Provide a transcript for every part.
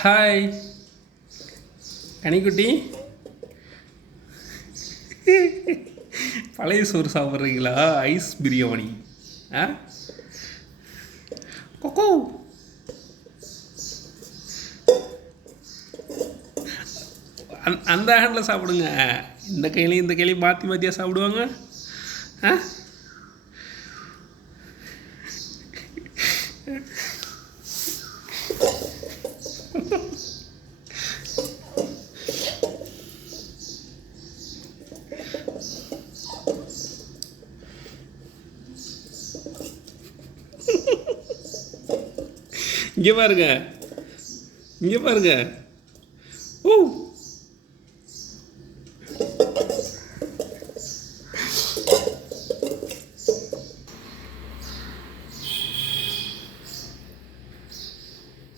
Hi கனிக்குட்டி, பழைய சோறு சாப்பிட்றீங்களா? ஐஸ் பிரியாணி. ஆ கொக்கோ, அந்த ஹேண்டில் சாப்பிடுங்க. இந்த கையிலையும் இந்த கையிலையும் மாற்றி மாற்றியாக சாப்பிடுவாங்க. ஆ இங்கே பாருங்க, இங்கே பாருங்க. ஓ,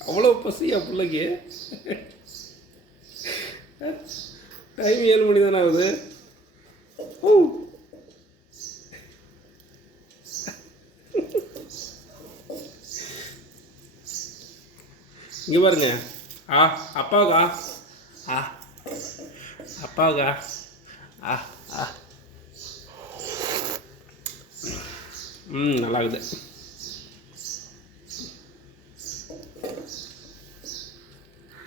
அவ்வளோ பசியா பிள்ளைக்கு? டைம் 7 மணி தானே ஆகுது. ஓ, இங்கே பாருங்க. ஆ அப்பாவுக்கா, ஆ அப்பாவுக்கா, ஆ ஆ நல்லா இருக்குது.